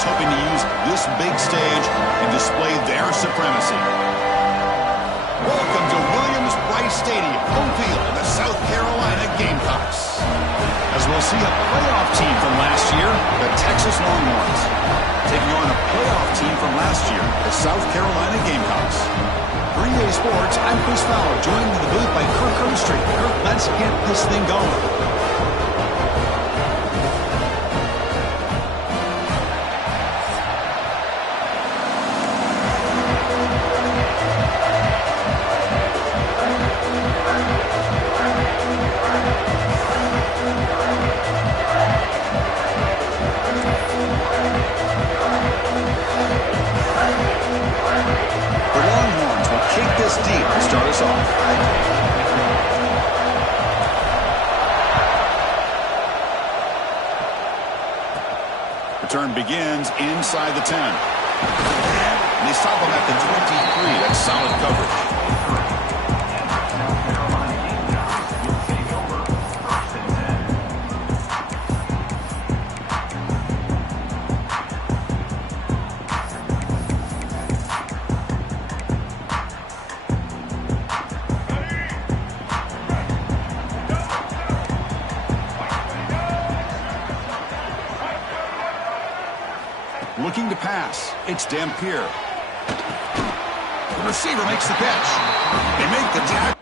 guys hoping to use this big stage and display their supremacy. Welcome to Williams-Brice Stadium, home field of the South Carolina Gamecocks. As we'll see a playoff team from last year, the Texas Longhorns, taking on a playoff team from last year, the South Carolina Gamecocks. For EA Sports, I'm Chris Fowler, joined in the booth by Kirk Overstreet. Kirk, let's get this thing going. Return begins inside the 10. And they stop him at the 23. That's solid coverage. Looking to pass. It's Dampier. The receiver makes the catch. They make the tackle.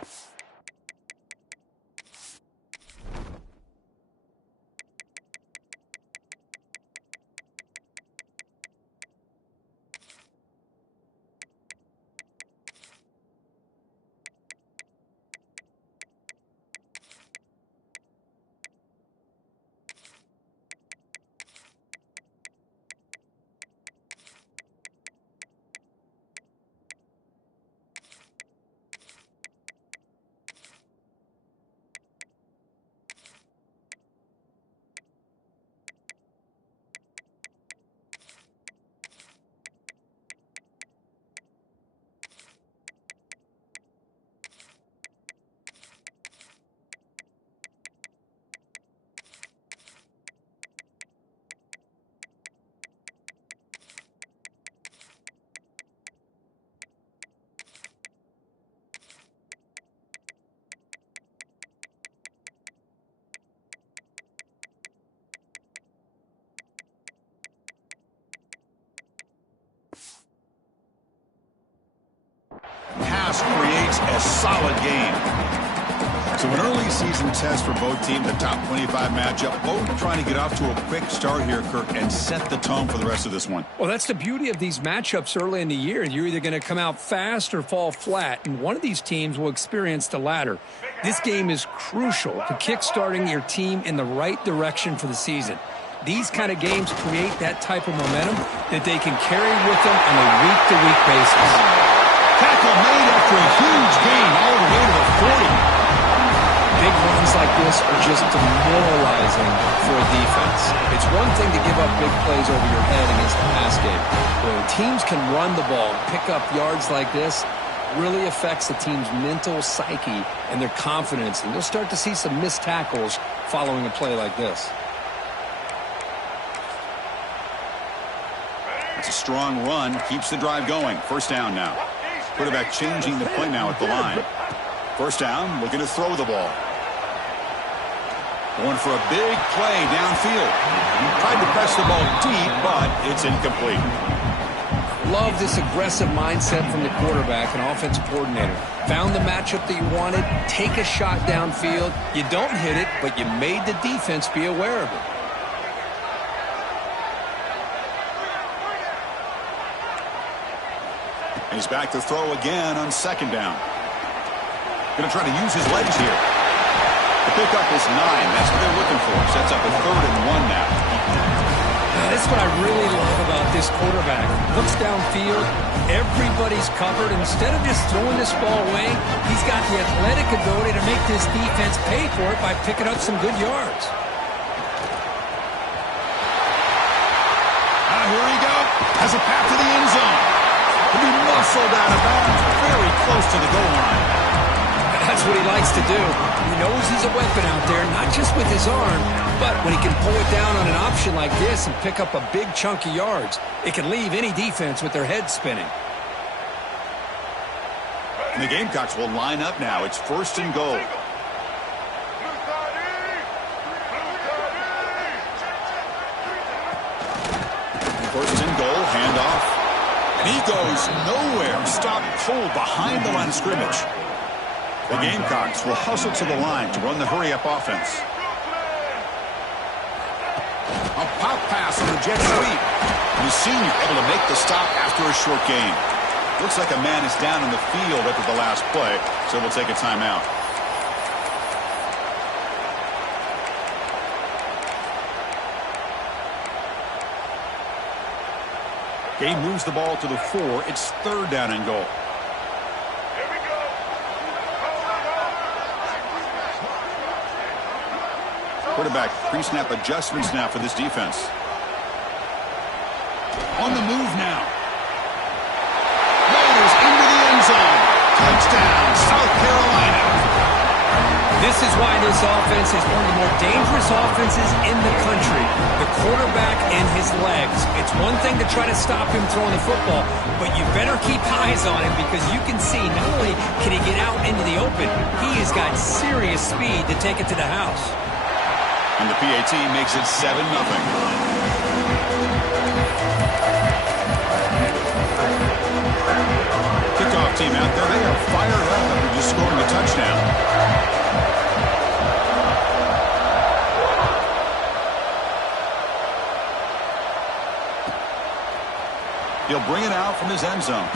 Pass creates a solid game. So an early season test for both teams, a top 25 matchup. Both trying to get off to a quick start here, Kirk, and set the tone for the rest of this one. Well, that's the beauty of these matchups early in the year. You're either going to come out fast or fall flat, and one of these teams will experience the latter. This game is crucial to kickstarting your team in the right direction for the season. These kind of games create that type of momentum that they can carry with them on a week-to-week basis. Tackle made after a huge gain all the way to the 40. Big runs like this are just demoralizing for a defense. It's one thing to give up big plays over your head against the pass game. When teams can run the ball and pick up yards like this, really affects the team's mental psyche and their confidence. And you'll start to see some missed tackles following a play like this. It's a strong run, keeps the drive going. First down now. Quarterback changing the play now at the line. First down, looking to throw the ball. Going for a big play downfield. Tried to press the ball deep, but it's incomplete. Love this aggressive mindset from the quarterback and offensive coordinator. Found the matchup that you wanted, take a shot downfield. You don't hit it, but you made the defense be aware of it. He's back to throw again on second down. Going to try to use his legs here. The pickup is 9. That's what they're looking for. Sets up a 3rd and 1 now. That's what I really love about this quarterback. Looks downfield. Everybody's covered. Instead of just throwing this ball away, he's got the athletic ability to make this defense pay for it by picking up some good yards. Here we go. Has a path to the end zone. He'll be muscled out of bounds, very close to the goal line. That's what he likes to do. He knows he's a weapon out there, not just with his arm, but when he can pull it down on an option. option like this and pick up a big chunk of yards. It can leave any defense with their head spinning. And the Gamecocks will line up now. It's 1st and goal. First and goal, handoff. And he goes nowhere. Stop pulled behind the line of scrimmage. The Gamecocks will hustle to the line to run the hurry-up offense. A pop pass on the jet sweep. And the senior able to make the stop after a short gain. Looks like a man is down in the field after the last play, so we'll take a timeout. Game moves the ball to the 4. It's 3rd down and goal. Here we go. Quarterback pre-snap adjustments now for this defense. On the move now. Motors into the end zone. Touchdown, South Carolina. This is why this offense is one of the more dangerous offenses in the country. The quarterback and his legs. It's one thing to try to stop him throwing the football, but you better keep eyes on him because you can see not only can he get out into the open, he has got serious speed to take it to the house. And the PAT makes it 7-0. Kickoff team out there, they are fired up after just scoring a touchdown. He'll bring it out from his end zone.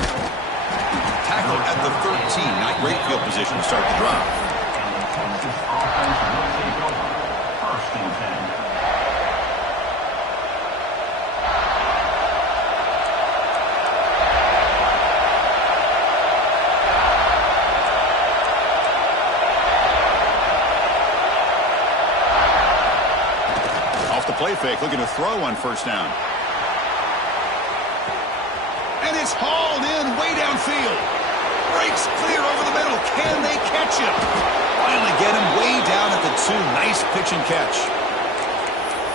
Tackled at the 13. Not great field position to start the drive. Off the play fake, looking to throw on 1st down. And it's hauled in way downfield. Breaks clear over the middle. Can they catch him? Finally get him way down at the 2. Nice pitch and catch.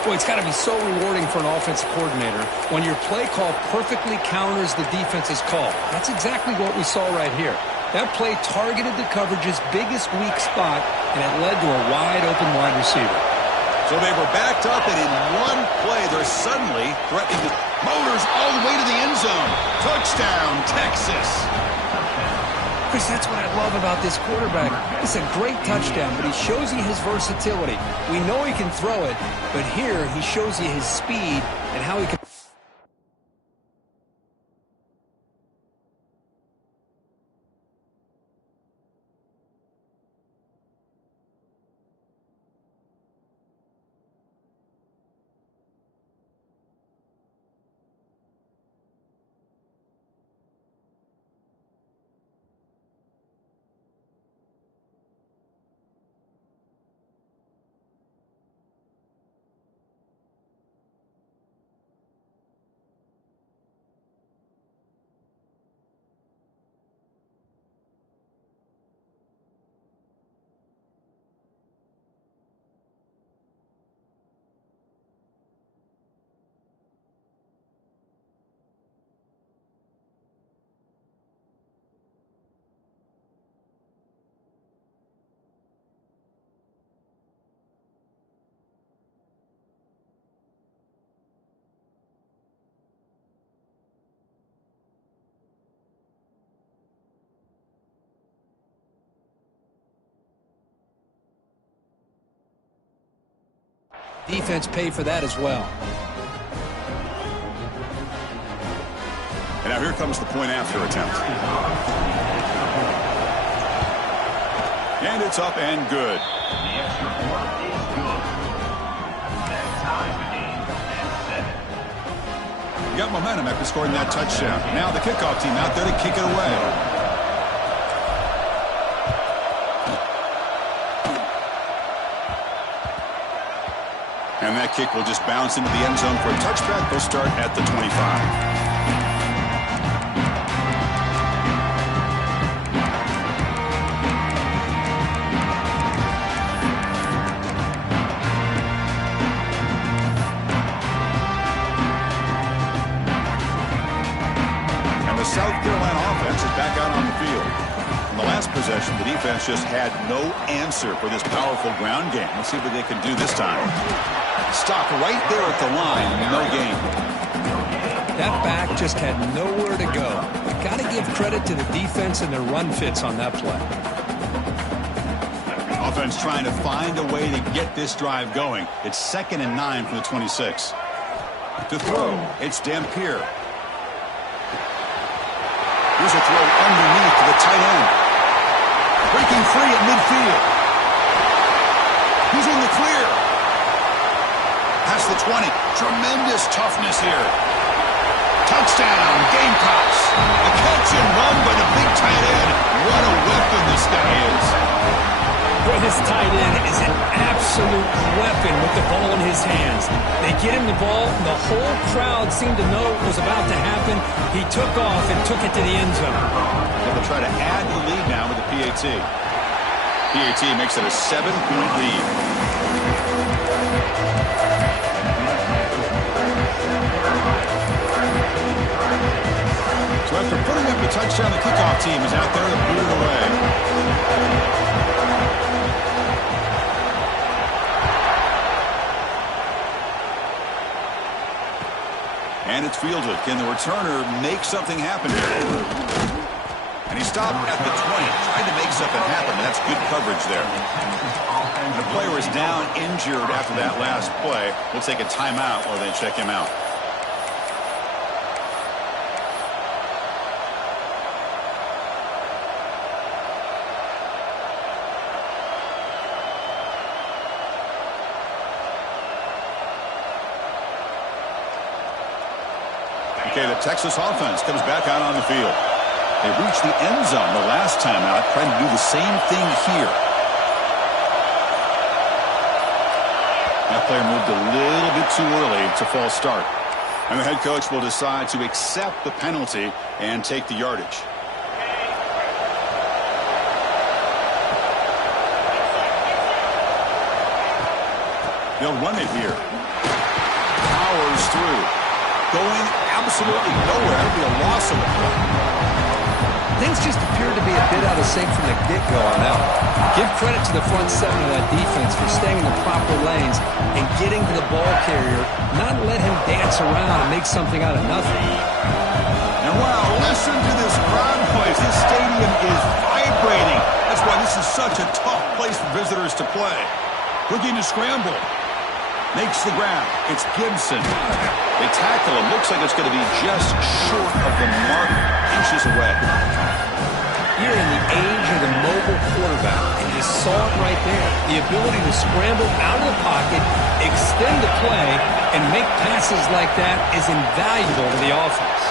Boy, it's got to be so rewarding for an offensive coordinator when your play call perfectly counters the defense's call. That's exactly what we saw right here. That play targeted the coverage's biggest weak spot, and it led to a wide-open wide receiver. So they were backed up, and in one play, they're suddenly threatening to... Motors all the way to the end zone. Touchdown, Texas. Chris, that's what I love about this quarterback. It's a great touchdown, but he shows you his versatility. We know he can throw it, but here he shows you his speed and how he can... Defense paid for that as well. And now here comes the point after attempt. And it's up and good. The extra point is good. That ties the game at 7. You got momentum after scoring that touchdown. Now the kickoff team out there to kick it away. And that kick will just bounce into the end zone for a touchback. They'll start at the 25. last possession, the defense just had no answer for this powerful ground game. Let's see what they can do this time. Stop right there at the line. No gain. That back just had nowhere to go. Got to give credit to the defense and their run fits on that play. Offense trying to find a way to get this drive going. It's 2nd and 9 from the 26. To throw, it's Dampier. Here's a throw underneath to the tight end. Breaking free at midfield. He's in the clear. Past the 20. Tremendous toughness here. Touchdown, Gamecocks. A catch and run by the big tight end. What a weapon this guy is. Boy, this tight end is an absolute weapon with the ball in his hands. They get him the ball, and the whole crowd seemed to know what was about to happen. He took off and took it to the end zone. They'll try to add the lead now with the PAT. PAT makes it a 7-point lead. So after putting up the touchdown, the kickoff team is out there to boot it away. And it's fielded. Can the returner make something happen here? And he stopped at the 20, trying to make something happen. That's good coverage there. The player is down injured after that last play. We'll take a timeout while they check him out. Okay, the Texas offense comes back out on the field. They reached the end zone the last time out, trying to do the same thing here. That player moved a little bit too early to false start. And the head coach will decide to accept the penalty and take the yardage. They'll run it here. Powers through. Going absolutely nowhere. It'll be a loss of the play. Things just appear to be a bit out of sync from the get-go on that one. Give credit to the front seven of that defense for staying in the proper lanes and getting to the ball carrier, not let him dance around and make something out of nothing. And wow, listen to this crowd noise. This stadium is vibrating. That's why this is such a tough place for visitors to play. Looking to scramble. Makes the grab. It's Gibson. They tackle him. Looks like it's going to be just short of the mark, inches away. You're in the age of the mobile quarterback, and you saw it right there. The ability to scramble out of the pocket, extend the play, and make passes like that is invaluable to the offense.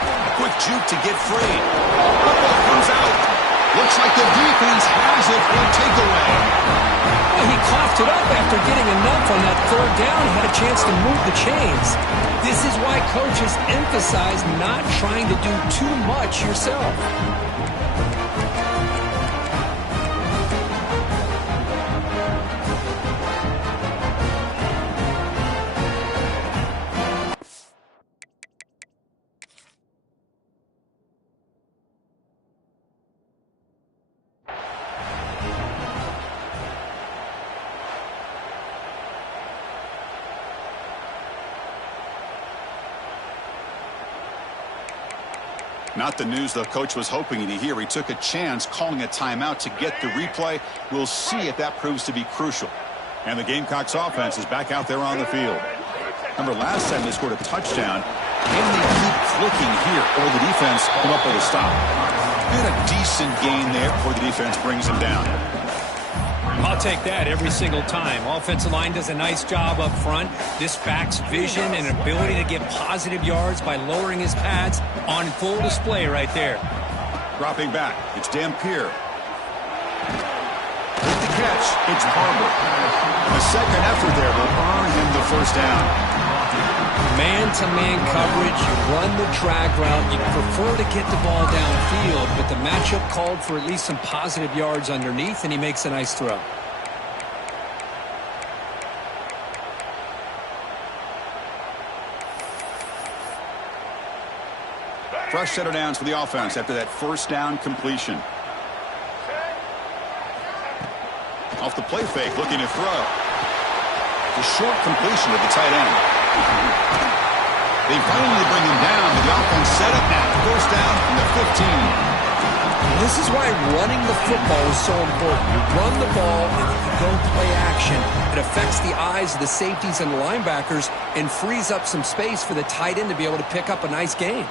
A quick juke to get free. Football comes out. Looks like the defense has it for a takeaway. Well, he coughed it up after getting enough on that third down, had a chance to move the chains. This is why coaches emphasize not trying to do too much yourself. Not the news the coach was hoping to hear. He took a chance calling a timeout to get the replay. We'll see if that proves to be crucial. And the Gamecocks offense is back out there on the field. Remember, last time they scored a touchdown. Can they keep clicking here, or the defense come up with a stop? Been a decent gain there before the defense brings him down. I'll take that every single time. Offensive line does a nice job up front. This back's vision and ability to get positive yards by lowering his pads on full display right there. Dropping back, it's Dampier. With the catch, it's Barber. A second effort there will earn him the first down. Man-to-man coverage, you run the drag route, you prefer to get the ball downfield, but the matchup called for at least some positive yards underneath, and he makes a nice throw. Fresh set of downs for the offense after that first down completion. Off the play fake, looking to throw. The short completion to the tight end. They finally bring him down, but the offense set up now. First down from the 15. This is why running the football is so important. You run the ball and you go play action. It affects the eyes of the safeties and the linebackers and frees up some space for the tight end to be able to pick up a nice gain.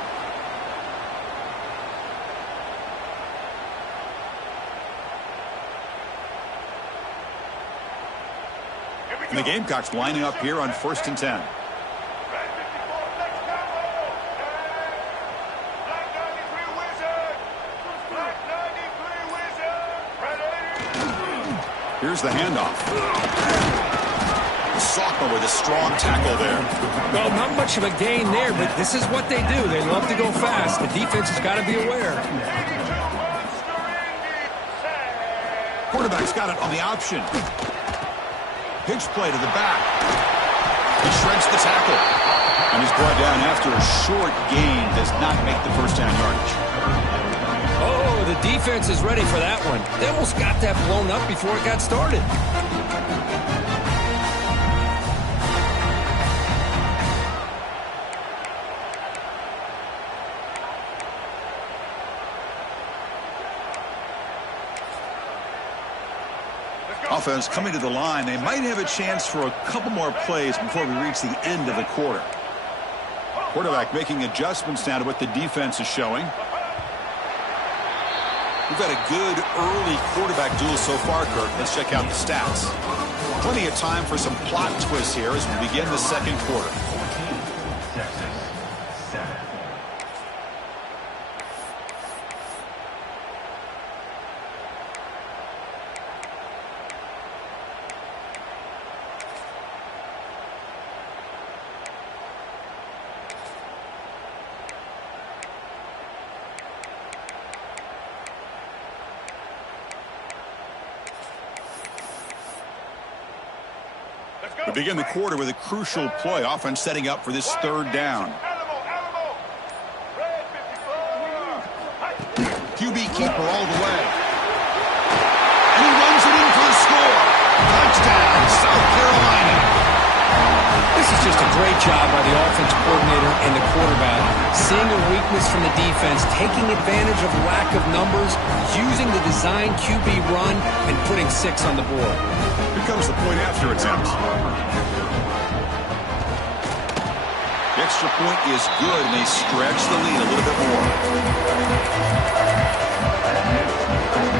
And the Gamecocks lining up here on 1st and 10. Here's the handoff. The sophomore with a strong tackle there. Well, not much of a gain there, but this is what they do. They love to go fast. The defense has got to be aware. Quarterback's got it on the option. Pitch play to the back. He shreds the tackle. And he's brought down after a short gain. Does not make the first down yardage. Oh, the defense is ready for that one. They almost got that blown up before it got started. Offense coming to the line. They might have a chance for a couple more plays before we reach the end of the quarter. Quarterback making adjustments now to what the defense is showing. We've had a good early quarterback duel so far, Kirk. Let's check out the stats. Plenty of time for some plot twists here as we begin the second quarter. 14, Texas, 7. We begin the quarter with a crucial play. Offense setting up for this third down. QB keeper all the way. And he runs it in for the score. Touchdown, South Carolina. This is just a great job by the offense coordinator and the quarterback. Seeing a weakness from the defense, taking advantage of lack of numbers, using the design QB run, and putting 6 on the board. Here comes the point after attempt. The extra point is good, and they stretch the lead a little bit more.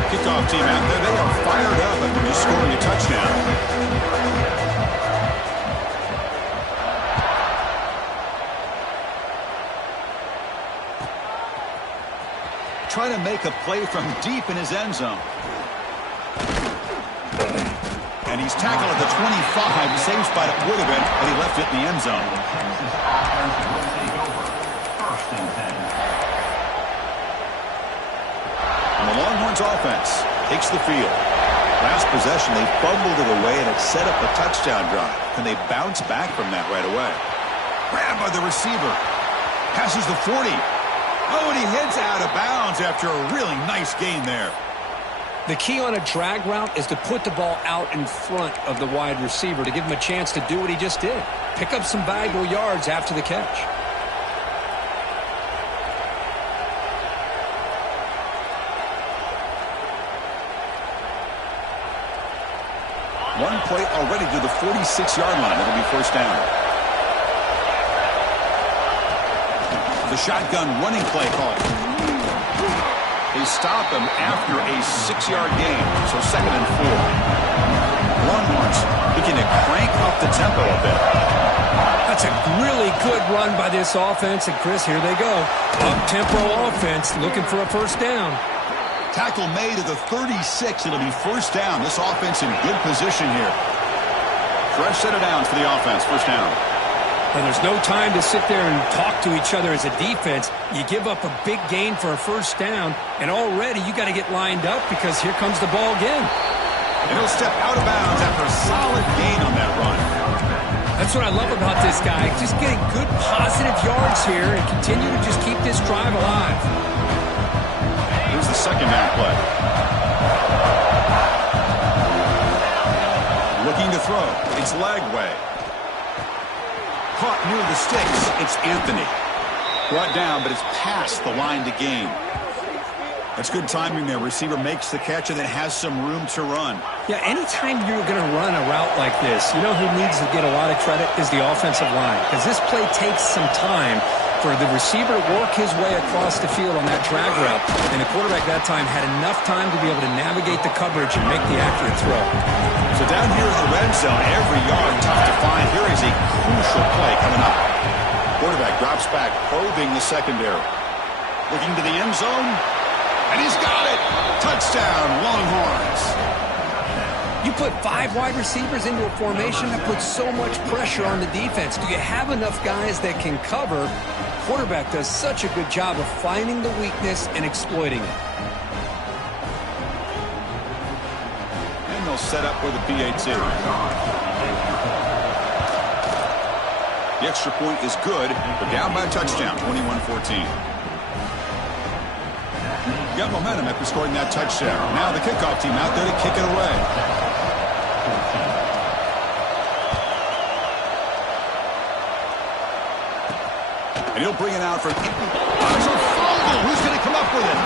Kickoff team out there. They are fired up after just scoring a touchdown. Trying to make a play from deep in his end zone. And he's tackled at the 25. The same spot it would have been, but he left it in the end zone. And the Longhorns offense takes the field. Last possession, they fumbled it away, and it set up a touchdown drive. Can they bounce back from that right away? Grabbed by the receiver. Passes the 40. Oh, and he heads out of bounds after a really nice gain there. The key on a drag route is to put the ball out in front of the wide receiver to give him a chance to do what he just did. Pick up some valuable yards after the catch. One play already to the 46-yard line. It'll be first down. The shotgun running play call. They stop him after a 6-yard gain, so 2nd and 4. Longhorns looking to crank up the tempo a bit. That's a really good run by this offense, and Chris, here they go. Up-tempo offense looking for a first down. Tackle made at the 36. It'll be first down. This offense in good position here. Fresh set of downs for the offense. First down. And there's no time to sit there and talk to each other as a defense. You give up a big gain for a first down, and already you got to get lined up because here comes the ball again. And he'll step out of bounds after a solid gain on that run. That's what I love about this guy. Just getting good positive yards here and continue to just keep this drive alive. Here's the second down play. Looking to throw. It's Lagway. Caught near the sticks. It's Anthony. Brought down, but it's past the line to gain. That's good timing there. Receiver makes the catch and then has some room to run. Yeah, anytime you're going to run a route like this, you know who needs to get a lot of credit is the offensive line. Because this play takes some time for the receiver to work his way across the field on that drag route. And the quarterback that time had enough time to be able to navigate the coverage and make the accurate throw. So down here in the red zone, every yard tough to find. Here is a crucial play coming up. Quarterback drops back, probing the secondary. Looking to the end zone, and he's got it. Touchdown, Longhorns. You put 5 wide receivers into a formation that puts so much pressure on the defense. Do you have enough guys that can cover? Quarterback does such a good job of finding the weakness and exploiting it. And they'll set up with a PAT. The extra point is good. They're down by a touchdown, 21-14. Got momentum after scoring that touchdown. Now the kickoff team out there to kick it away. And he'll bring it out for... There's a fumble. Who's going to come up with it?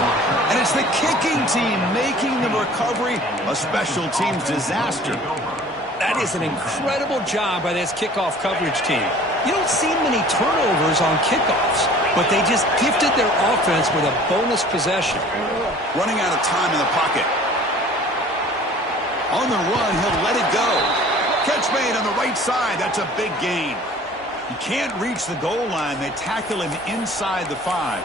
And it's the kicking team making the recovery a special teams disaster. That is an incredible job by this kickoff coverage team. You don't see many turnovers on kickoffs, but they just gifted their offense with a bonus possession. Running out of time in the pocket. On the run, he'll let it go. Catch made on the right side. That's a big gain. He can't reach the goal line. They tackle him inside the 5.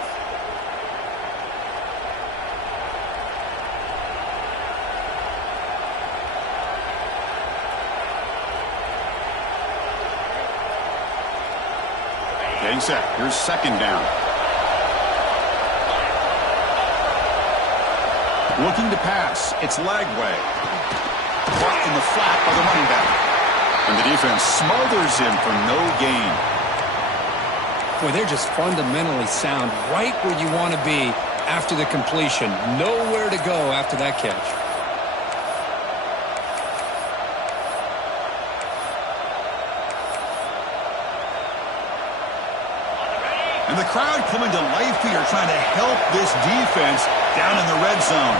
Getting set. Here's second down. Looking to pass. It's Lagway. Caught in the flat by the running back. And the defense smothers him for no gain. Boy, they're just fundamentally sound right where you want to be after the completion. Nowhere to go after that catch. And the crowd coming to life here, trying to help this defense down in the red zone.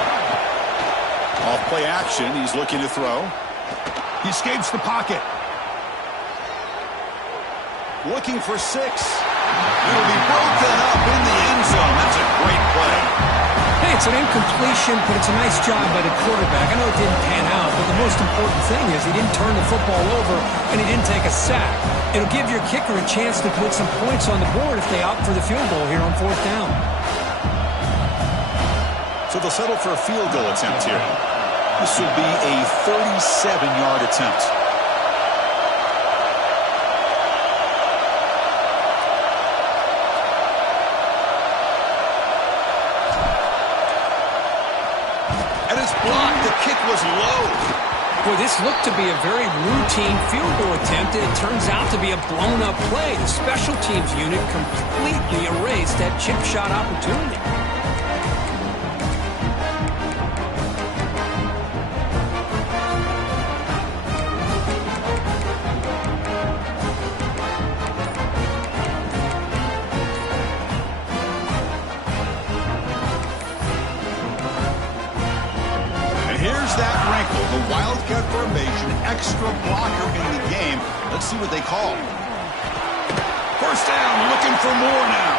Off play action, he's looking to throw. He escapes the pocket. Looking for 6. It'll be broken up in the end zone. That's a great play. Hey, it's an incompletion, but it's a nice job by the quarterback. I know it didn't pan out, but the most important thing is he didn't turn the football over and he didn't take a sack. It'll give your kicker a chance to put some points on the board if they opt for the field goal here on 4th down. So they'll settle for a field goal attempt here. This will be a 37-yard attempt. And it's blocked. The kick was low. Boy, this looked to be a very routine field goal attempt, and it turns out to be a blown-up play. The special teams unit completely erased that chip shot opportunity. That wrinkle, the Wildcat formation, extra blocker in the game. Let's see what they call. First down, looking for more now.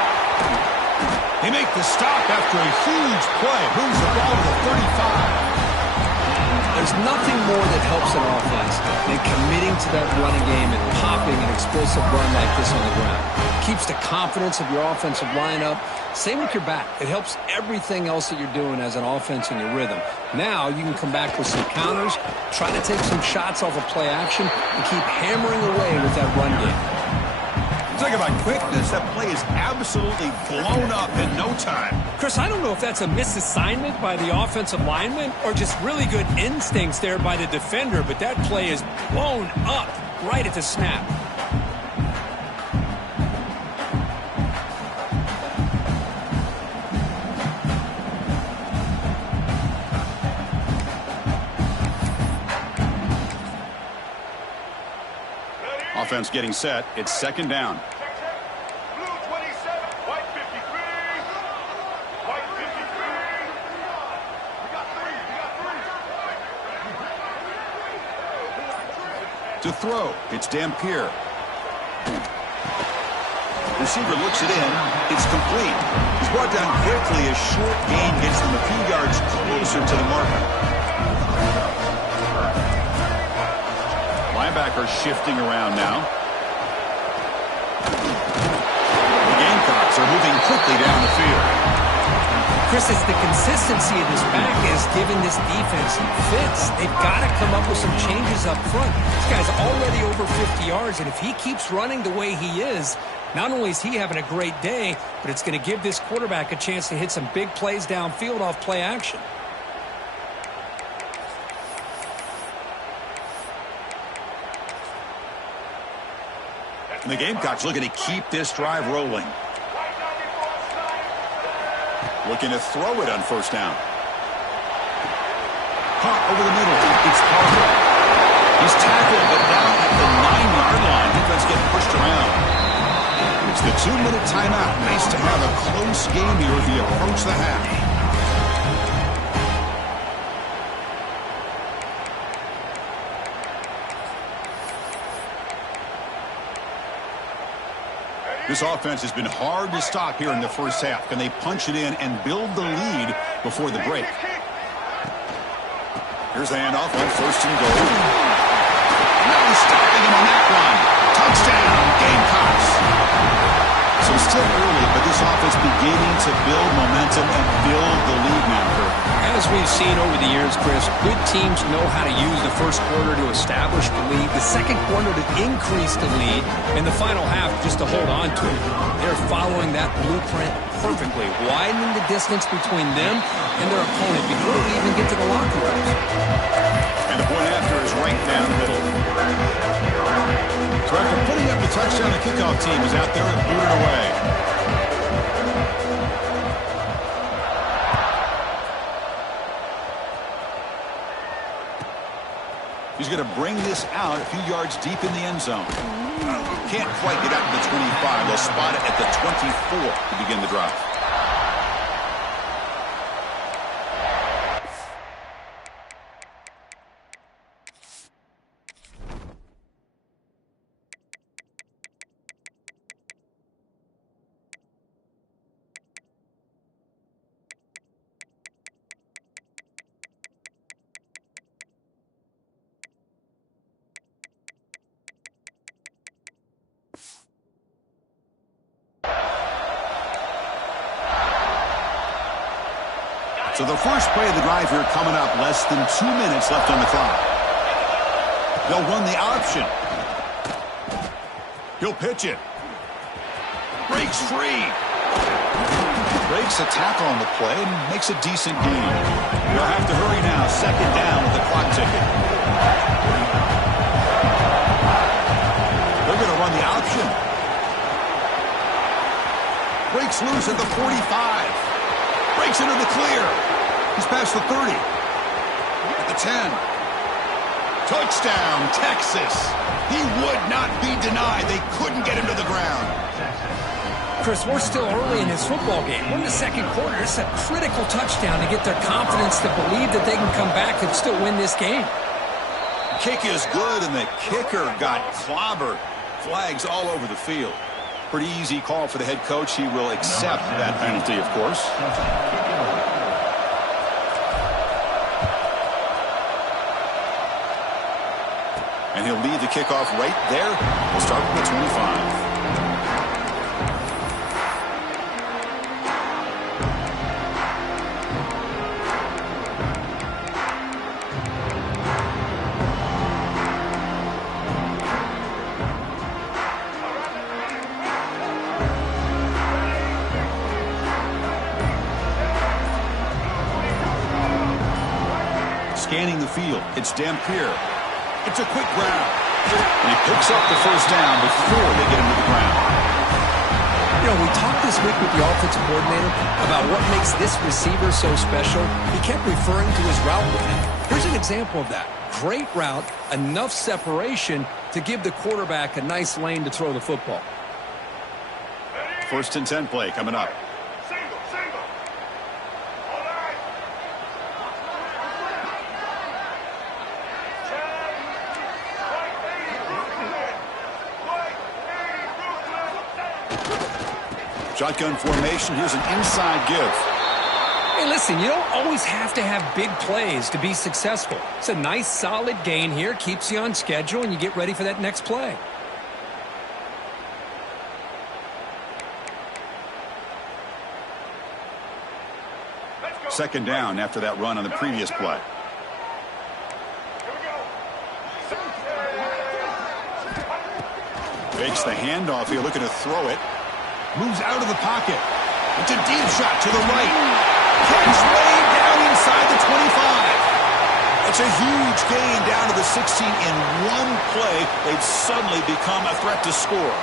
They make the stop after a huge play. Moves the ball to the 35. There's nothing more that helps an offense than committing to that running game and popping an explosive run like this on the ground. Keeps the confidence of your offensive lineup. Same with your back. It helps everything else that you're doing as an offense in your rhythm. Now you can come back with some counters, try to take some shots off of play action, and keep hammering away with that run game. Talk about quickness. That play is absolutely blown up in no time. Chris, I don't know if that's a misassignment by the offensive lineman or just really good instincts there by the defender, but that play is blown up right at the snap. offense getting set. It's second down. Blue 27, white 53. White 53. We got three. To throw, it's Dampier. Receiver looks it in. It's complete. He's brought down quickly. A short gain gets them a few yards closer to the marker. Linebacker shifting around now. The Gamecocks are moving quickly down the field. Chris, it's the consistency of this back is giving this defense fits. They've got to come up with some changes up front. This guy's already over 50 yards, and if he keeps running the way he is, not only is he having a great day, but it's going to give this quarterback a chance to hit some big plays downfield off play action. And the Gamecocks looking to keep this drive rolling. Looking to throw it on first down. Caught over the middle. It's Parker. He's tackled, but now at the 9-yard line. Defense getting pushed around. It's the 2-minute timeout. Nice to have a close game here as we approach the half. This offense has been hard to stop here in the first half. Can they punch it in and build the lead before the break? Here's the handoff on first and goal. No stopping him on that one. Touchdown, Gamecocks. So still early, but this offense beginning to build momentum and build the lead now. As we've seen over the years, Chris, good teams know how to use the first quarter to establish the lead, the second quarter to increase the lead, and the final half just to hold on to it. They're following that blueprint perfectly, widening the distance between them and their opponent before they even get to the locker rooms. And the point after is right down the middle. So after putting up the touchdown, the kickoff team is out there and booted away. He's going to bring this out a few yards deep in the end zone. Can't quite get out to the 25. They'll spot it at the 24 to begin the drive. So the first play of the drive here coming up, less than 2 minutes left on the clock. They'll run the option. He'll pitch it. Breaks free. Breaks a tackle on the play and makes a decent gain. They'll have to hurry now. Second down with the clock ticking. They're going to run the option. Breaks loose at the 45. Breaks into the clear. He's past the 30. At the 10. Touchdown, Texas. He would not be denied. They couldn't get him to the ground. Chris, we're still early in this football game. We're in the second quarter. It's a critical touchdown to get their confidence to believe that they can come back and still win this game. Kick is good, and the kicker got clobbered. Flags all over the field. Pretty easy call for the head coach. He will accept that penalty, of course. And he'll lead the kickoff right there. We'll start with the 25. Scanning the field, it's Dampier. It's a quick grab. And he picks up the first down before they get him to the ground. You know, we talked this last week with the offensive coordinator about what makes this receiver so special, he kept referring to his route running. Here's an example of that. Great route, enough separation to give the quarterback a nice lane to throw the football. 1st and 10 play coming up. Shotgun formation. Here's an inside give. Hey, listen, you don't always have to have big plays to be successful. It's a nice, solid gain here. Keeps you on schedule, and you get ready for that next play. Second down after that run on the previous play. Fakes the handoff here, looking to throw it. Moves out of the pocket. It's a deep shot to the right. Catch way down inside the 25. It's a huge gain down to the 16 in one play. They've suddenly become a threat to score.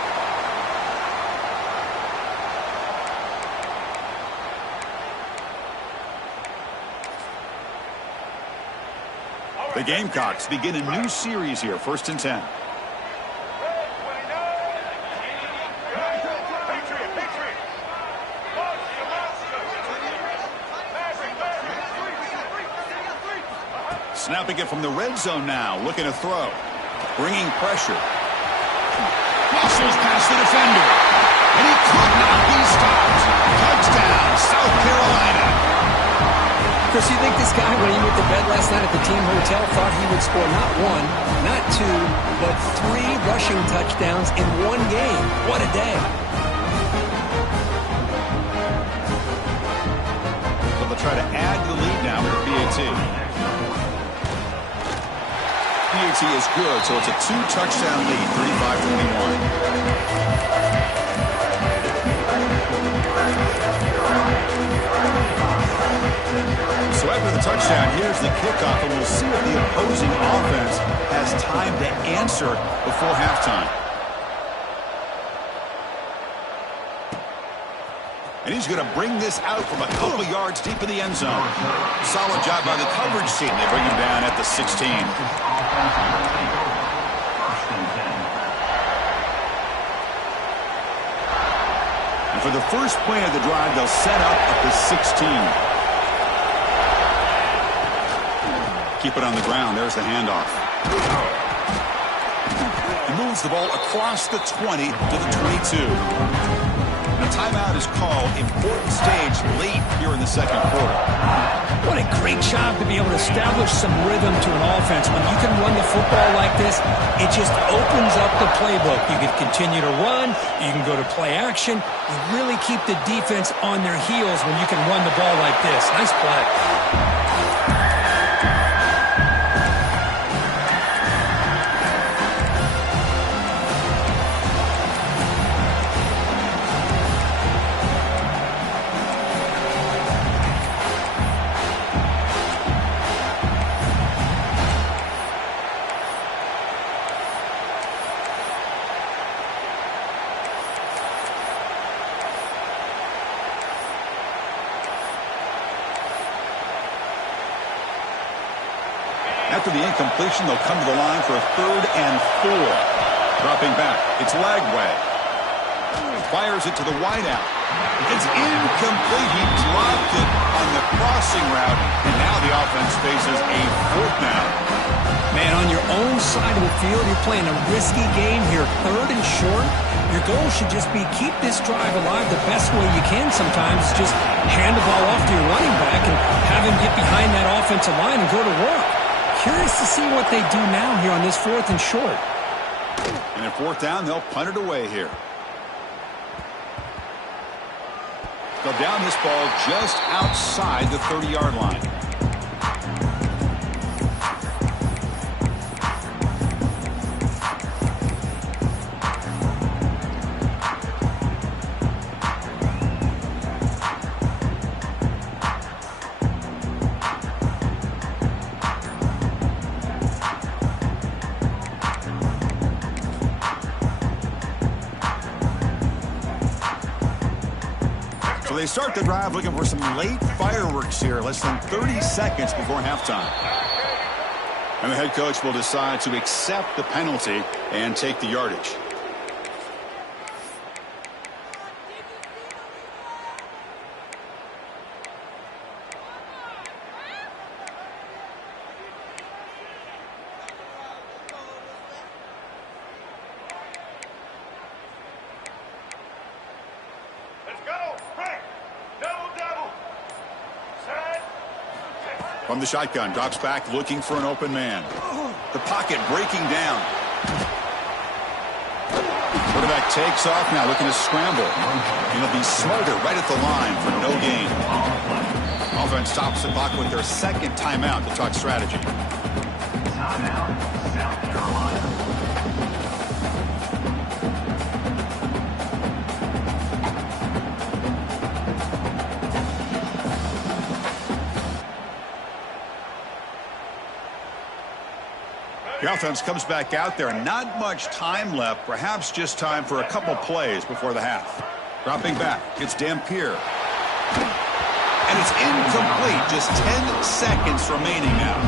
The Gamecocks begin a new series here, 1st and 10. Snapping it from the red zone now, looking to throw. Bringing pressure. Muscles past the defender. And he could not be stopped. Touchdown, South Carolina. Chris, you think this guy, when he went to bed last night at the team hotel, thought he would score not one, not two, but 3 rushing touchdowns in one game? What a day. So they'll try to add to the lead now with the PAT. PAT is good, so it's a 2-touchdown lead, 35-21. So after the touchdown, here's the kickoff, and we'll see if the opposing offense has time to answer before halftime. And he's going to bring this out from a couple yards deep in the end zone. Solid job by the coverage team. They bring him down at the 16. And for the first play of the drive, they'll set up at the 16. Keep it on the ground. There's the handoff. He moves the ball across the 20 to the 22. A timeout is called. Important stage late here in the second quarter. What a great job to be able to establish some rhythm to an offense. When you can run the football like this, it just opens up the playbook. You can continue to run. You can go to play action. You really keep the defense on their heels when you can run the ball like this. Nice play. After the incompletion, they'll come to the line for a 3rd and 4. Dropping back. It's Lagway. Fires it to the wideout. It's incomplete. He dropped it on the crossing route, and now the offense faces a 4th down. Man, on your own side of the field, you're playing a risky game here. 3rd and short. Your goal should just be keep this drive alive the best way you can sometimes. Just hand the ball off to your running back and have him get behind that offensive line and go to work. Curious to see what they do now here on this 4th and short. And at 4th down, they'll punt it away here. They'll down this ball just outside the 30-yard line. So they start the drive looking for some late fireworks here, less than 30 seconds before halftime. And the head coach will decide to accept the penalty and take the yardage. From the shotgun, drops back looking for an open man. The pocket breaking down. Quarterback takes off now looking to scramble. He'll be smarter right at the line for no gain. Offense stops the clock with their second timeout to talk strategy. Timeout, South Carolina. The offense comes back out there. Not much time left. Perhaps just time for a couple plays before the half. Dropping back. It's Dampier. And it's incomplete. Just 10 seconds remaining now.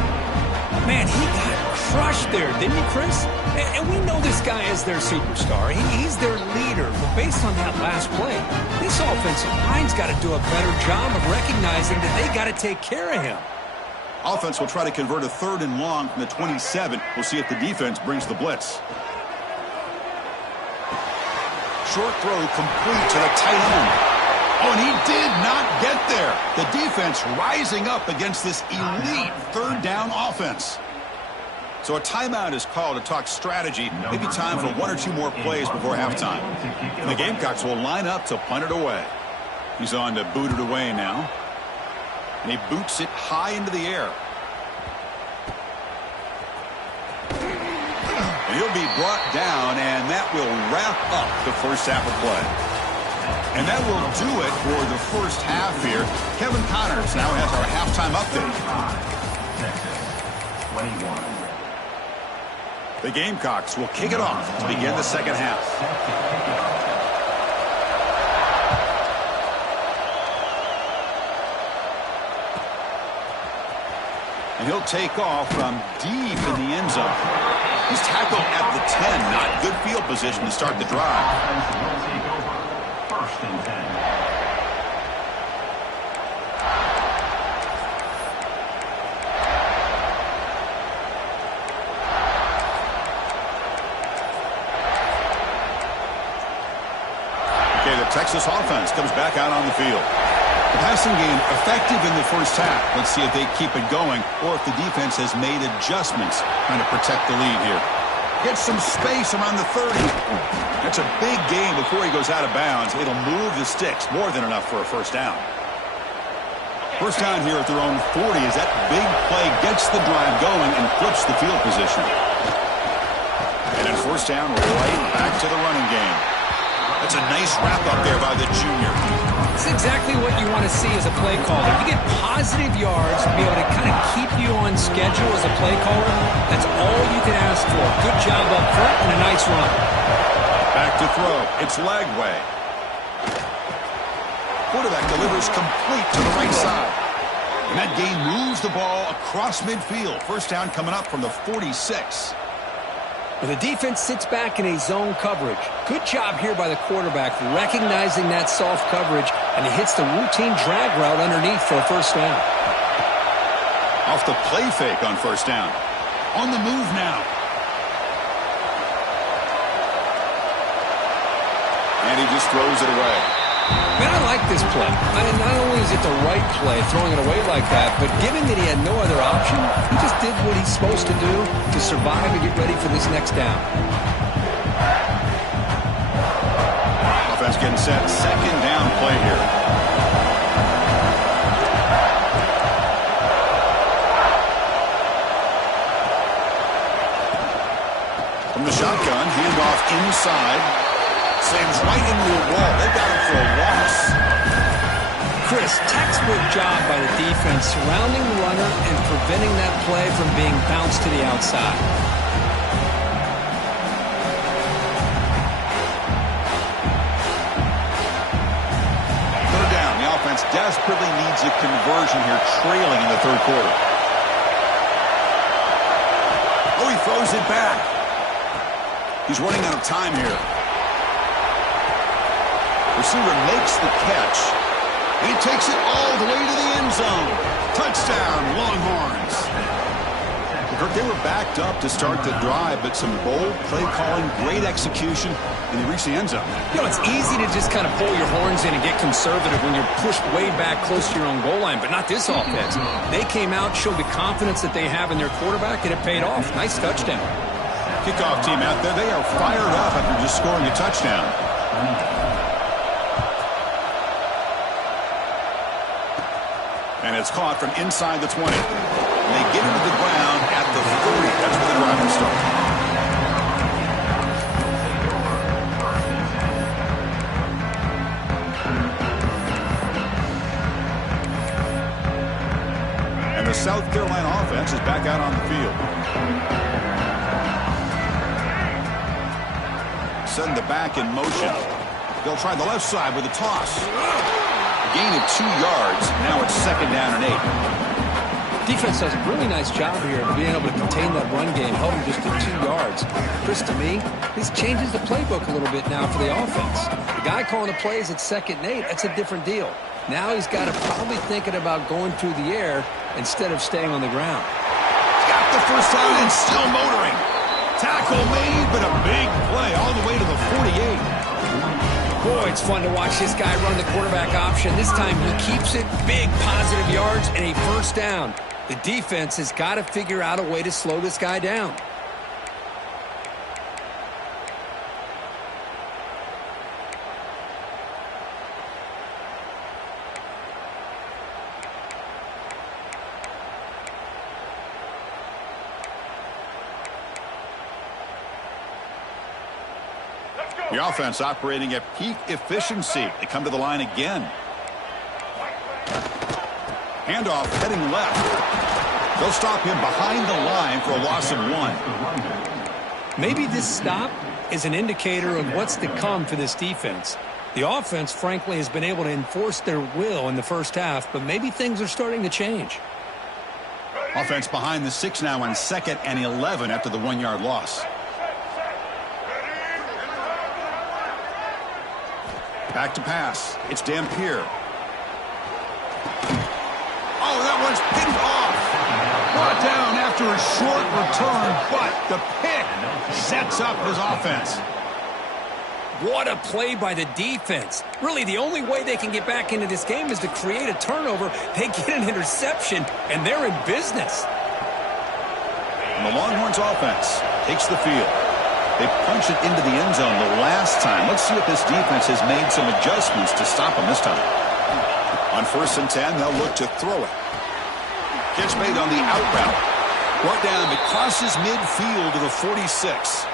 Man, he got crushed there, didn't he, Chris? And we know this guy is their superstar. He's their leader. But based on that last play, this offensive line's got to do a better job of recognizing that they got to take care of him. Offense will try to convert a 3rd and long from the 27. We'll see if the defense brings the blitz. Short throw complete to the tight end. Oh, and he did not get there. The defense rising up against this elite 3rd down offense. So a timeout is called to talk strategy. Maybe time for 1 or 2 more plays before halftime. And the Gamecocks will line up to punt it away. He's on to boot it away now. And he boots it high into the air. And he'll be brought down, and that will wrap up the first half of play. And that will do it for the first half here. Kevin Connors now has our halftime update. Texas, 21. The Gamecocks will kick it off to begin the second half. And he'll take off from deep in the end zone. He's tackled at the 10. Not good field position to start the drive. First and 10. Okay, the Texas offense comes back out on the field. The passing game effective in the first half. Let's see if they keep it going or if the defense has made adjustments trying to protect the lead here. Gets some space around the 30. That's a big game before he goes out of bounds. It'll move the sticks more than enough for a first down. First down here at their own 40 as that big play gets the drive going and flips the field position. And then first down right back to the running game. That's a nice wrap-up there by the junior. It's exactly what you want to see as a play caller. You get positive yards to be able to kind of keep you on schedule as a play caller. That's all you can ask for. Good job up front and a nice run. Back to throw. It's Lagway. Quarterback delivers complete to the right side. And that gain moves the ball across midfield. First down coming up from the 46. Well, the defense sits back in a zone coverage. Good job here by the quarterback recognizing that soft coverage, and he hits the routine drag route underneath for a first down. Off the play fake on first down. On the move now. And he just throws it away. Man, I like this play. Not only is it the right play, throwing it away like that, but given that he had no other option, he just did what he's supposed to do to survive and get ready for this next down. Offense getting set. Second down play here. From the shotgun, handoff inside. Slams right into the wall. They've got him for a loss. Chris, textbook job by the defense surrounding the runner and preventing that play from being bounced to the outside. Third down. desperately needs a conversion here, trailing in the third quarter. Oh, he throws it back. He's running out of time here. Receiver makes the catch, and he takes it all the way to the end zone. Touchdown, Longhorns. They were backed up to start the drive, but some bold play calling, great execution, and they reached the end zone. You know, it's easy to just kind of pull your horns in and get conservative when you're pushed way back close to your own goal line, but not this offense. They came out, showed the confidence that they have in their quarterback, and it paid off. Nice touchdown. Kickoff team out there, they are fired up after just scoring a touchdown. And it's caught from inside the 20. And they get into the ground at the 30. That's where the drive will start. And the South Carolina offense is back out on the field. Send the back in motion. They'll try the left side with a toss. Gain of 2 yards. Now it's 2nd down and 8. Defense does a really nice job here of being able to contain that run game, held him just to 2 yards. Chris, to me, this changes the playbook a little bit now for the offense. The guy calling the plays at 2nd and 8, that's a different deal. Now he's got to probably thinking about going through the air instead of staying on the ground. Got the first down and still motoring. Tackle made, but a big play all the way to the 48. Boy, it's fun to watch this guy run the quarterback option. This time he keeps it, big positive yards, and a first down. The defense has got to figure out a way to slow this guy down. The offense operating at peak efficiency. They come to the line again. Handoff heading left. They'll stop him behind the line for a loss of 1. Maybe this stop is an indicator of what's to come for this defense. The offense, frankly, has been able to enforce their will in the first half, but maybe things are starting to change. Offense behind the 6 now on 2nd and 11 after the 1-yard loss. Back to pass. It's Dampier. Oh, that one's picked off. Brought down after a short return, but the pick sets up his offense. What a play by the defense. Really, the only way they can get back into this game is to create a turnover. They get an interception, and they're in business. And the Longhorns offense takes the field. They punched it into the end zone the last time. Let's see if this defense has made some adjustments to stop them this time. On 1st and 10, they'll look to throw it. Catch made on the out route. Brought down, it crosses midfield to the 46.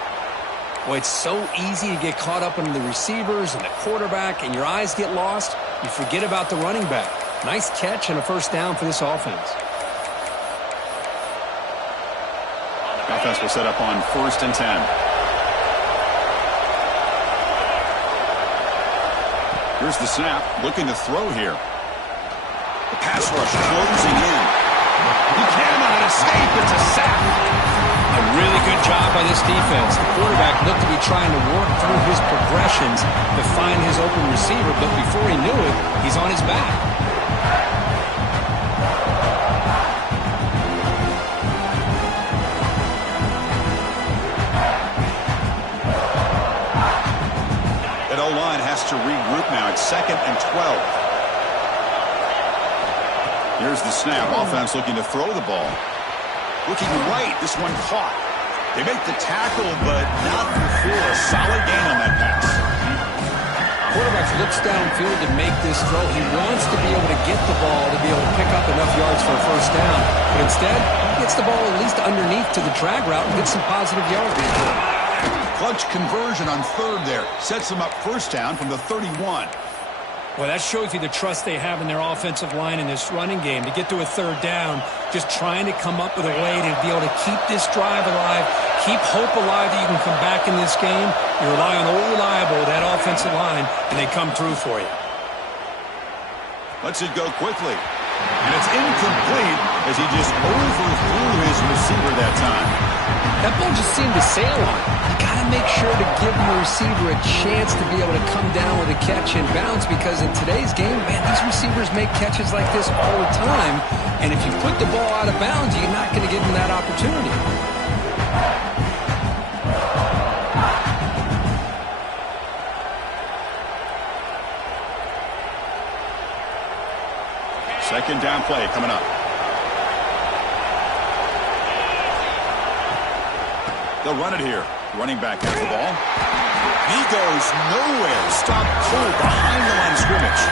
Boy, it's so easy to get caught up in the receivers and the quarterback, and your eyes get lost. You forget about the running back. Nice catch and a first down for this offense. The offense will set up on 1st and 10. Here's the snap, looking to throw here. The pass rush closing in. He cannot escape. It's a sack. A really good job by this defense. The quarterback looked to be trying to work through his progressions to find his open receiver, but before he knew it, he's on his back. O-line has to regroup now. It's 2nd and 12. Here's the snap. Offense looking to throw the ball. Looking right. This one caught. They make the tackle, but not before a solid gain on that pass. Quarterback looks downfield to make this throw. He wants to be able to get the ball to be able to pick up enough yards for a first down. But instead, he gets the ball at least underneath to the drag route and gets some positive yards. Clutch conversion on 3rd there. Sets them up first down from the 31. Well, that shows you the trust they have in their offensive line in this running game. To get to a 3rd down, just trying to come up with a way to be able to keep this drive alive, keep hope alive that you can come back in this game. You rely on old reliable, that offensive line, and they come through for you. Lets it go quickly. And it's incomplete as he just overthrew his receiver that time. That ball just seemed to sail on. You got to make sure to give the receiver a chance to be able to come down with a catch and bounce, because in today's game, man, these receivers make catches like this all the time. And if you put the ball out of bounds, you're not going to give them that opportunity. Second down play coming up. They'll run it here. Running back has the ball. He goes nowhere. Stopped cold behind the line of scrimmage.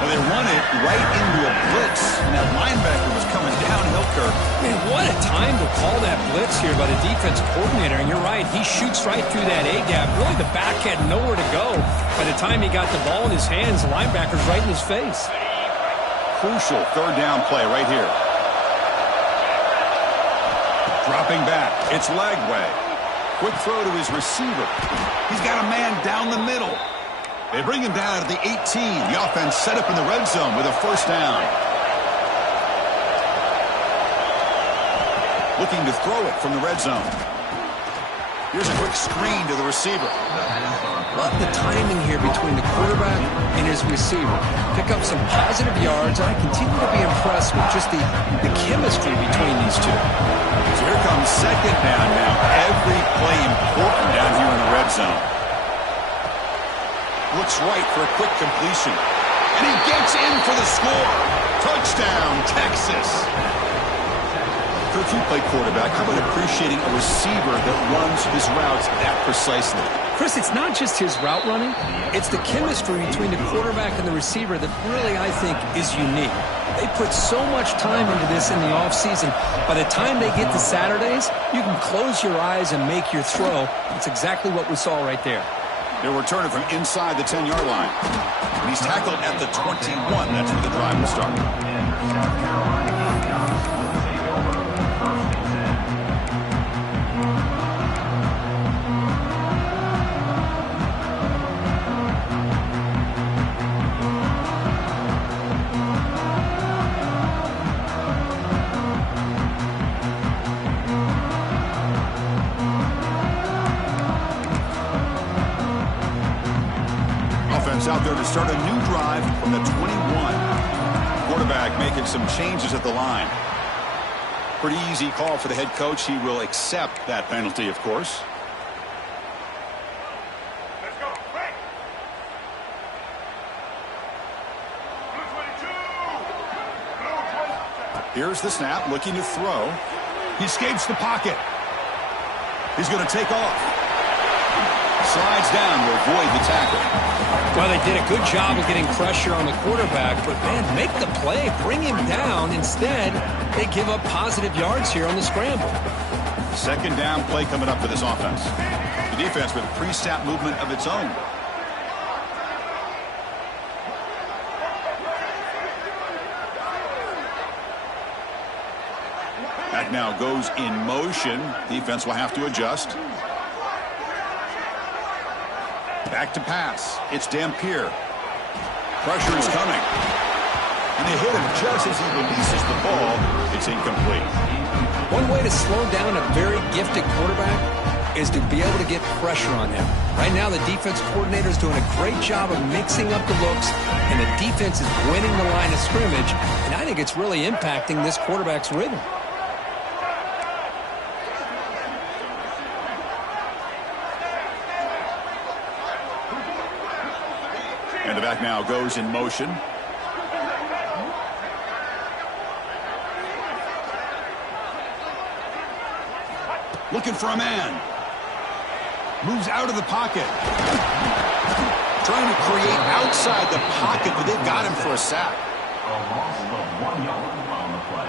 Well, they run it right into a blitz, and that linebacker was coming downhill, Kirk. Man, what a time to call that blitz here by the defense coordinator. And you're right, he shoots right through that A-gap. Really, the back had nowhere to go. By the time he got the ball in his hands, the linebacker's right in his face. Crucial third down play right here. Dropping back. It's Lagway. Quick throw to his receiver. He's got a man down the middle. They bring him down at the 18. The offense set up in the red zone with a first down. Looking to throw it from the red zone. Here's a quick screen to the receiver. Love the timing here between the quarterback and his receiver. Pick up some positive yards, and I continue to be impressed with just the chemistry between these two. So here comes second down now. Every play important down here in the red zone. Looks right for a quick completion. And he gets in for the score. Touchdown, Texas. If you play quarterback, how about appreciating a receiver that runs his routes that precisely? Chris, it's not just his route running. It's the chemistry between the quarterback and the receiver that really, I think, is unique. They put so much time into this in the offseason. By the time they get to Saturdays, you can close your eyes and make your throw. That's exactly what we saw right there. They'll return it from inside the 10-yard line. And he's tackled at the 21. That's where the drive will start. Out there to start a new drive from the 21. Quarterback making some changes at the line. Pretty easy call for the head coach. He will accept that penalty, of course. Let's go. Break. Blue 22. Here's the snap, looking to throw. He escapes the pocket. He's going to take off. Slides down to avoid the tackle. Well, they did a good job of getting pressure on the quarterback, but, man, make the play, bring him down. Instead, they give up positive yards here on the scramble. Second down play coming up for this offense. The defense with pre-snap movement of its own. That now goes in motion. Defense will have to adjust. Back to pass. It's Dampier. Pressure is coming. And they hit him just as he releases the ball. It's incomplete. One way to slow down a very gifted quarterback is to be able to get pressure on him. Right now, the defense coordinator is doing a great job of mixing up the looks, and the defense is winning the line of scrimmage, and I think it's really impacting this quarterback's rhythm. And the back now goes in motion. Looking for a man. Moves out of the pocket. Trying to create outside the pocket, but they've got him for a sack. A loss of 1 yard on the play.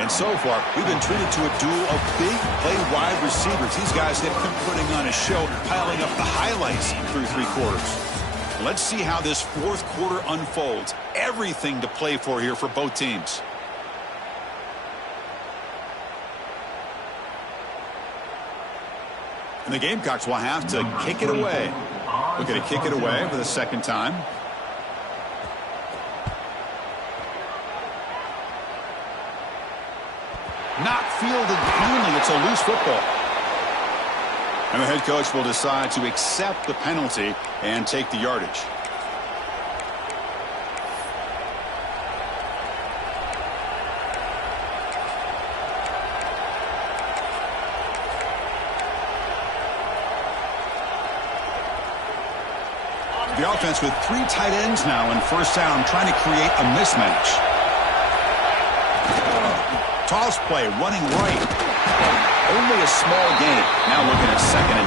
And so far, we've been treated to a duel of big play wide receivers. These guys have been putting on a show, piling up the highlights through 3 quarters. Let's see how this fourth quarter unfolds. Everything to play for here for both teams. And the Gamecocks will have to kick it away. We're going to kick it away for the second time. Not fielded cleanly. It's a loose football. And the head coach will decide to accept the penalty and take the yardage. The offense with 3 tight ends now in first down, trying to create a mismatch. Toss play, running right. Only a small gain. Now looking at 2nd and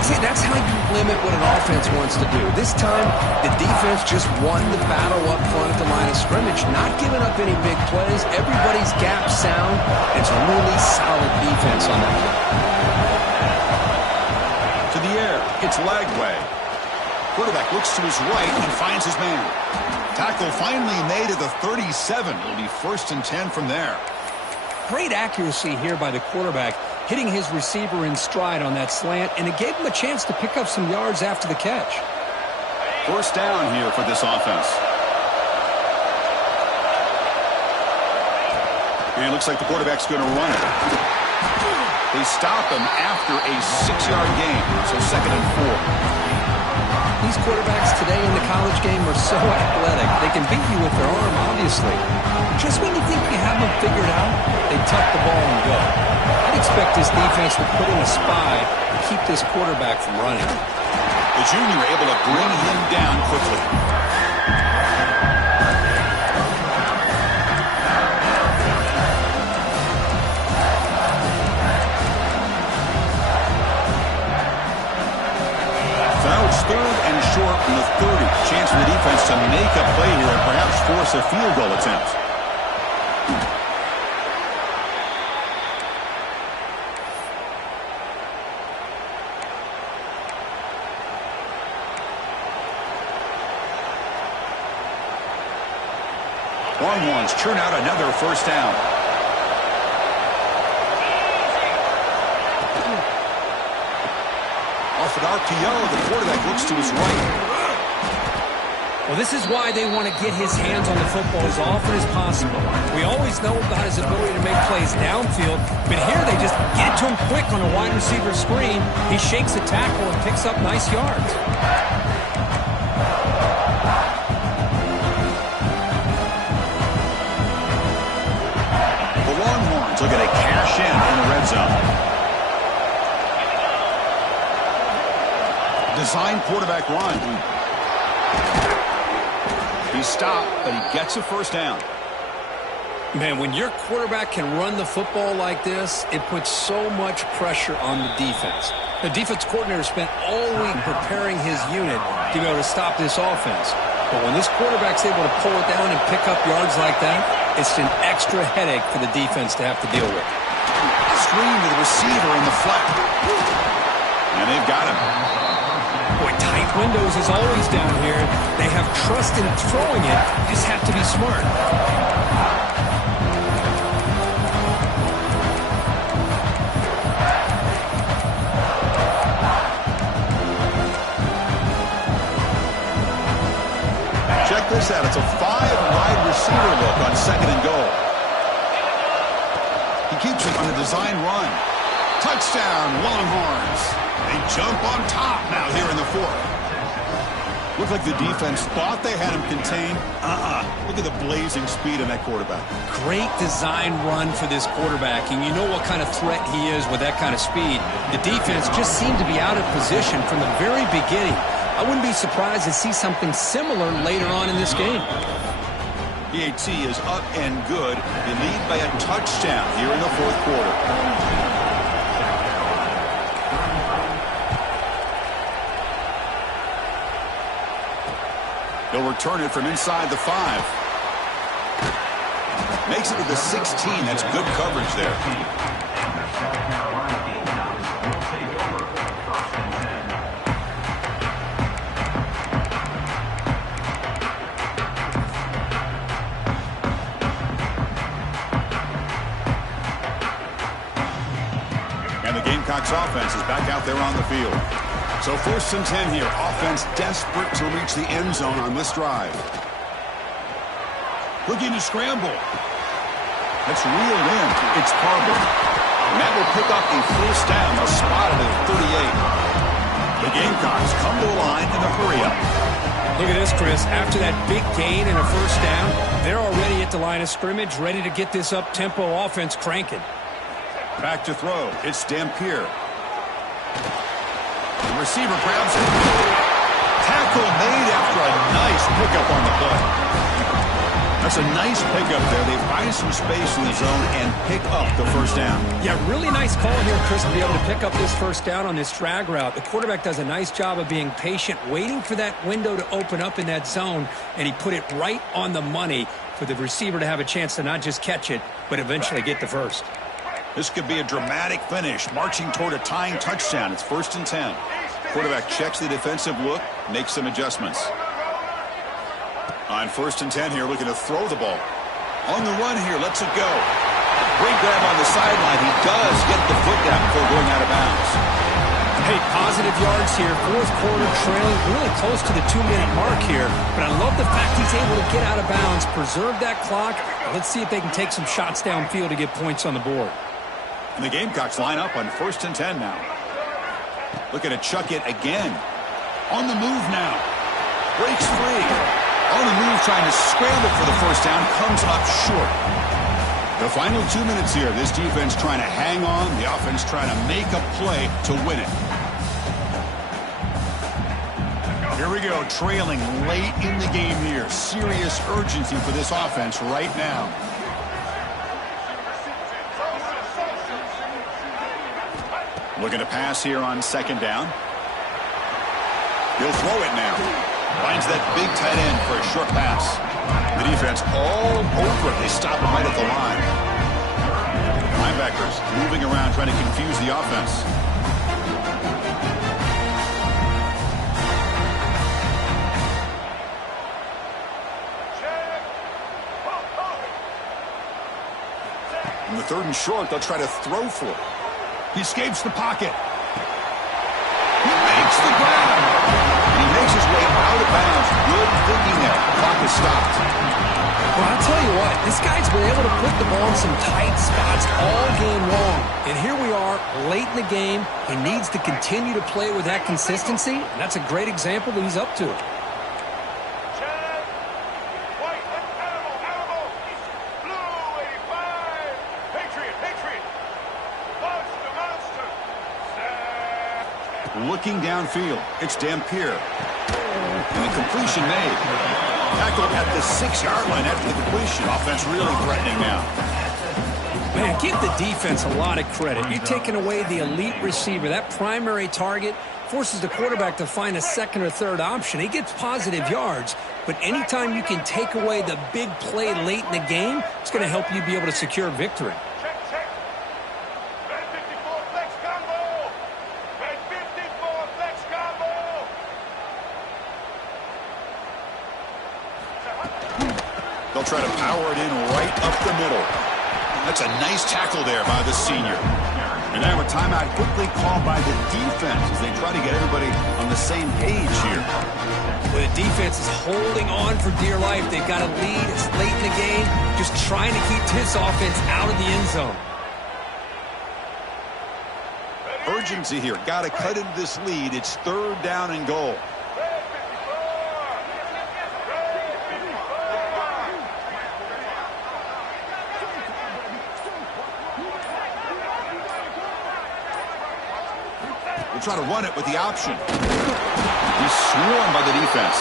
9. See, that's how you limit what an offense wants to do. This time, the defense just won the battle up front at the line of scrimmage, not giving up any big plays. Everybody's gap sound. It's really solid defense on that play. To the air, it's Lagway. Quarterback looks to his right and finds his man. Tackle finally made at the 37. It'll be 1st and 10 from there. Great accuracy here by the quarterback, hitting his receiver in stride on that slant, and it gave him a chance to pick up some yards after the catch. 1st down here for this offense. And it looks like the quarterback's going to run it. They stop him after a 6-yard gain, so 2nd and 4. These quarterbacks today in the college game are so athletic. They can beat you with their arm, obviously. Just when you think you have them figured out, they tuck the ball and go. I'd expect this defense to put in a spy to keep this quarterback from running. The junior able to bring him down quickly. Third and short from the 30. Chance for the defense to make a play here and perhaps force a field goal attempt. Longhorns churn out another 1st down. Off an RPO, the quarterback looks to his right. Well, this is why they want to get his hands on the football as often as possible. We always know about his ability to make plays downfield, but here they just get it to him quick on a wide receiver screen. He shakes the tackle and picks up nice yards. The Longhorns look at a cash in the red zone. Design quarterback run. He's stopped, but he gets a 1st down. Man, when your quarterback can run the football like this, it puts so much pressure on the defense. The defense coordinator spent all week preparing his unit to be able to stop this offense. But when this quarterback's able to pull it down and pick up yards like that, it's an extra headache for the defense to have to deal with. Screen to the receiver in the flat. And they've got him. Boy, tight windows is always down here. They have trust in throwing it. You just have to be smart. Check this out. It's a 5-wide receiver look on 2nd and goal. He keeps it on a design run. Touchdown, Longhorns. They jump on top now here in the 4th. Looked like the defense thought they had him contained. Look at the blazing speed of that quarterback. Great design run for this quarterback, and you know what kind of threat he is with that kind of speed. The defense just seemed to be out of position from the very beginning. I wouldn't be surprised to see something similar later on in this game. PAT is up and good. They lead by a touchdown here in the 4th quarter. They'll return it from inside the 5. Makes it to the 16. That's good coverage there. And the Gamecocks offense is back out there on the field. So 1st and 10 here. Offense desperate to reach the end zone on this drive. Looking to scramble. That's reeled in. It's Carver. And that will pick up a first down. A spot at 38. The Gamecocks come to the line in a hurry-up. Look at this, Chris. After that big gain and a first down, they're already at the line of scrimmage, ready to get this up-tempo offense cranking. Back to throw. It's Dampier. The receiver grabs it. Tackle made after a nice pickup on the play. That's a nice pickup there. They find some space in the zone and pick up the first down. Yeah, really nice call here, Chris, to be able to pick up this first down on this drag route. The quarterback does a nice job of being patient, waiting for that window to open up in that zone, and he put it right on the money for the receiver to have a chance to not just catch it, but eventually get the first. This could be a dramatic finish, marching toward a tying touchdown. It's 1st and 10. Quarterback checks the defensive look, makes some adjustments. On 1st and 10 here, looking to throw the ball. On the run here, lets it go. Great grab on the sideline. He does get the foot down before going out of bounds. Hey, positive yards here. 4th quarter trailing, really close to the 2-minute mark here. But I love the fact he's able to get out of bounds, preserve that clock. Let's see if they can take some shots downfield to get points on the board. And the Gamecocks line up on 1st and 10 now. Looking to chuck it again. On the move now. Breaks free. On the move, trying to scramble for the first down. Comes up short. The final 2 minutes here. This defense trying to hang on. The offense trying to make a play to win it. Here we go. Trailing late in the game here. Serious urgency for this offense right now. Looking to pass here on 2nd down. He'll throw it now. Finds that big tight end for a short pass. The defense all over it. They stop him right at the line. Linebackers moving around trying to confuse the offense. On the 3rd and short, they'll try to throw for it. He escapes the pocket. He makes the grab. He makes his way out of bounds. Good thinking there. The clock is stopped. Well, I'll tell you what, this guy's been able to put the ball in some tight spots all game long. And here we are, late in the game. He needs to continue to play with that consistency, and that's a great example that he's up to it. Looking downfield, it's Dampier. And the completion made. Tackled at the 6-yard line after the completion. Offense really threatening now. Man, give the defense a lot of credit. You're taking away the elite receiver. That primary target forces the quarterback to find a 2nd or 3rd option. He gets positive yards, but anytime you can take away the big play late in the game, it's going to help you be able to secure victory. They'll try to power it in right up the middle. That's a nice tackle there by the senior. And now a timeout quickly called by the defense as they try to get everybody on the same page here. Well, the defense is holding on for dear life. They've got a lead. It's late in the game. Just trying to keep this offense out of the end zone. Urgency here. Got to cut into this lead. It's 3rd down and goal. We'll try to run it with the option. He's swarmed by the defense.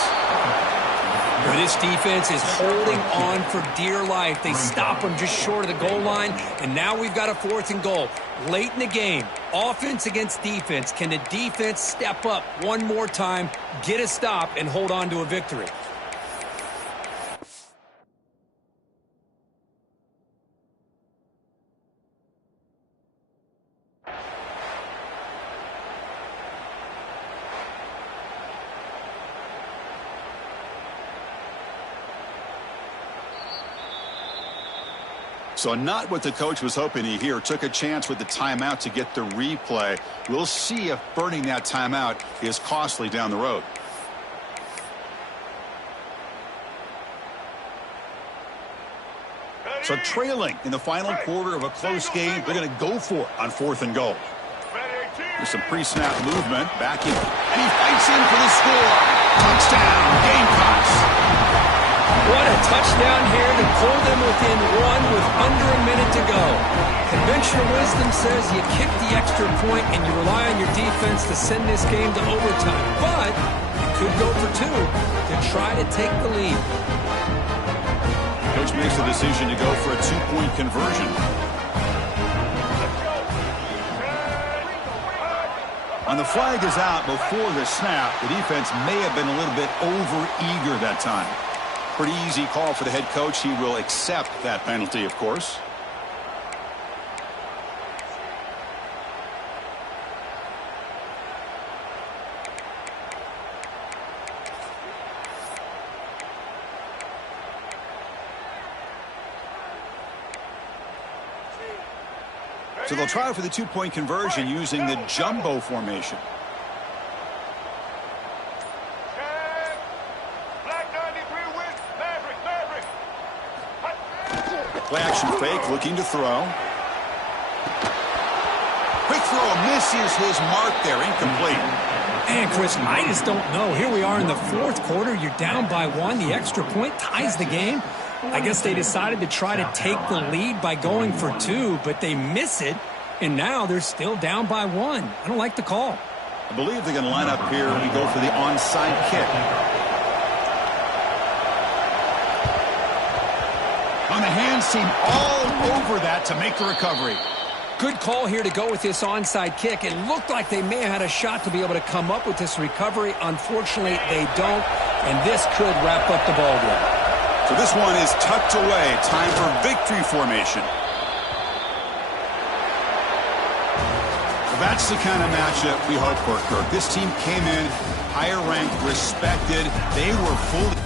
Well, this defense is holding on for dear life. They stop him just short of the goal line, and now we've got a 4th and goal. Late in the game, offense against defense. Can the defense step up one more time, get a stop, and hold on to a victory? So not what the coach was hoping to hear. Took a chance with the timeout to get the replay. We'll see if burning that timeout is costly down the road. So trailing in the final quarter of a close game, they're going to go for it on 4th and goal. There's some pre-snap movement. Back in. And he fights in for the score. Touchdown, Gamecocks. What a touchdown here to pull them within one with under a minute to go. Conventional wisdom says you kick the extra point and you rely on your defense to send this game to overtime. But you could go for 2 to try to take the lead. Coach makes the decision to go for a 2-point conversion. And the flag is out before the snap. The defense may have been a little bit over-eager that time. Pretty easy call for the head coach. He will accept that penalty, of course. So they'll try for the 2-point conversion using the jumbo formation. Play action fake, looking to throw. Quick throw, misses his mark there, incomplete. And Chris, I just don't know. Here we are in the 4th quarter. You're down by 1. The extra point ties the game. I guess they decided to try to take the lead by going for 2, but they miss it, and now they're still down by 1. I don't like the call. I believe they're going to line up here and go for the onside kick. On the hands team all over that to make the recovery. Good call here to go with this onside kick. It looked like they may have had a shot to be able to come up with this recovery. Unfortunately, they don't, and this could wrap up the ball game. So this one is tucked away. Time for victory formation. Well, that's the kind of matchup we hope for, Kirk. This team came in higher ranked, respected. They were fully...